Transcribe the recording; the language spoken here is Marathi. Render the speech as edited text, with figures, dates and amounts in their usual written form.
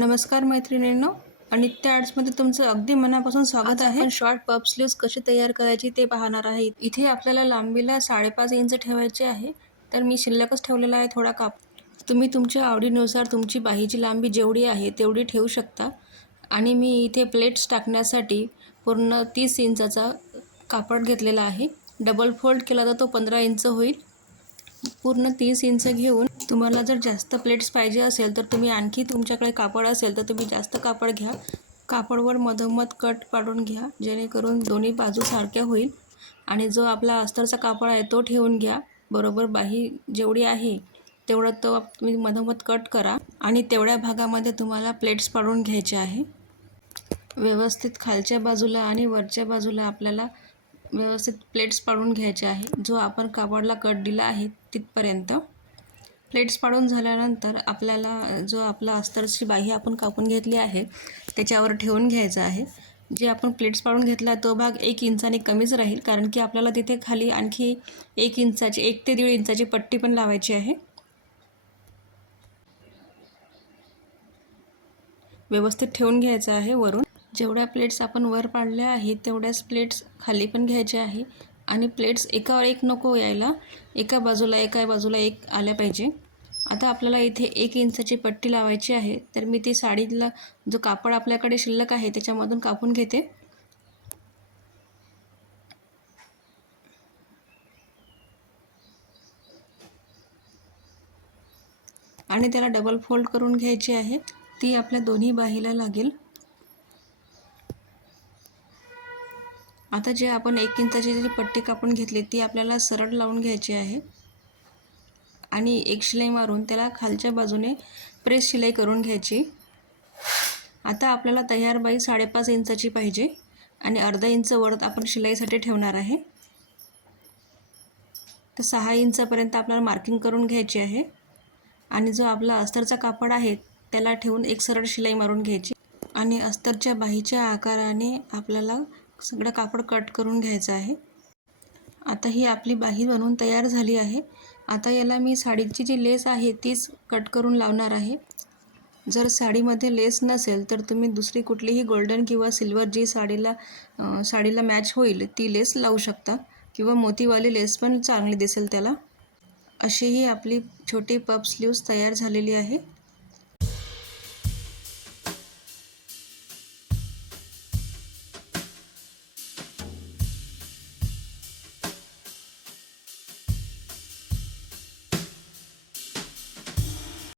नमस्कार मैत्रिणींनो, नित्य आर्ट्समध्ये तुमचं अगदी मनापासून स्वागत आहे. आपण शॉर्ट पफ स्लीव्स कशी तयार करायची ते पाहणार आहे. इथे आपल्याला लांबीला 5.5 इंच ठेवायचे आहे, तर मी शिल्लकच ठेवलेला आहे थोडा कापड. तुम्ही तुमच्या आवडीनुसार तुमची बाहीची लांबी जेवढी आहे तेवढी ठेवू शकता. आणि मी इथे प्लेट्स टाकण्यासाठी पूर्ण 30 इंचाचा कापड घेतलेला आहे. डबल फोल्ड केला तर तो 15 इंच होईल. पूर्ण 30 इंच घेऊन तुम्हाला जर जास्त प्लेट्स पाहिजे असेल तर तुम्ही आणखी तुमच्याकडे कापड असेल तर तुम्ही जास्त कापड घ्या. कापडवर मधोमध कट पाडून घ्या, जेणेकरून दोन्ही बाजू सारख्या होईल. आणि जो आपला अस्तरचा कापड आहे तो ठेवून घ्या. बरोबर बाही जेवढी आहे तेवढं तो तुम्ही मधोमध कट करा आणि तेवढ्या भागामध्ये तुम्हाला प्लेट्स पाडून घ्यायचे आहे. व्यवस्थित खालच्या बाजूला आणि वरच्या बाजूला आपल्याला व्यवस्थित प्लेट्स पाडून घ्यायचे आहे. जो आपण कापडला कट दिला आहे तिथपर्यंत प्लेट्स पाडून झाल्यानंतर आपल्याला जो आपला अस्तरची बाही आपण कापून घेतली आहे त्याच्यावर ठेवून घ्यायचं आहे. जे आपण प्लेट्स पाडून घेतला तो भाग 1 इंचाने कमीच राहील, कारण की आपल्याला तिथे खाली आणखी 1 ते 1.5 इंचाची पट्टी पण लावायची आहे. व्यवस्थित ठेवून घ्यायचं आहे. वरून जेवढ्या प्लेट्स आपण वर पाडल्या आहेत तेवढ्याच प्लेट्स खाली पण घ्यायच्या आहे. आणि प्लेट्स एकावर एक नको यायला, एका बाजूला एक आल्या पाहिजे. आता आपल्याला इथे 1 इंचाची पट्टी लावायची आहे, तर मी ती साडीला जो कापड आपल्याकडे शिल्लक आहे त्याच्यामधून कापून घेते. आणि त्याला डबल फोल्ड करून घ्यायची आहे. ती आपल्या दोन्ही बाहीला लागेल. आता जे आपण 1 इंचाची जी पट्टी कापून घेतली ती आपल्याला सरळ लावून घ्यायची आहे आणि एक शिलाई मारून त्याला खालच्या बाजूने प्रेस शिलाई करून घ्यायची. आता आपल्याला तयार बाही 5.5 इंचाची पाहिजे आणि अर्धा इंच वर आपण शिलाईसाठी ठेवणार आहे. तर 6 इंचापर्यंत आपल्याला मार्किंग करून घ्यायची आहे. आणि जो आपला अस्तरचा कापड आहे त्याला ठेवून एक सरळ शिलाई मारून घ्यायची आणि अस्तरच्या बाहीच्या आकाराने आपल्याला सगळं कापड कट करून घ्यायचं आहे. आता ही आपली बाही बनवून तयार झाली आहे. आता याला मी साडीची जी लेस आहे तीच कट करून लावणार आहे. जर साडीमध्ये लेस नसेल तर तुम्ही दुसरी कुठलीही गोल्डन किंवा सिल्वर जी साडीला मॅच होईल ती लेस लावू शकता, किंवा मोतीवाली लेस पण चांगली दिसेल त्याला. अशी ही आपली छोटी पफ स्लीव्स तयार झालेली आहे.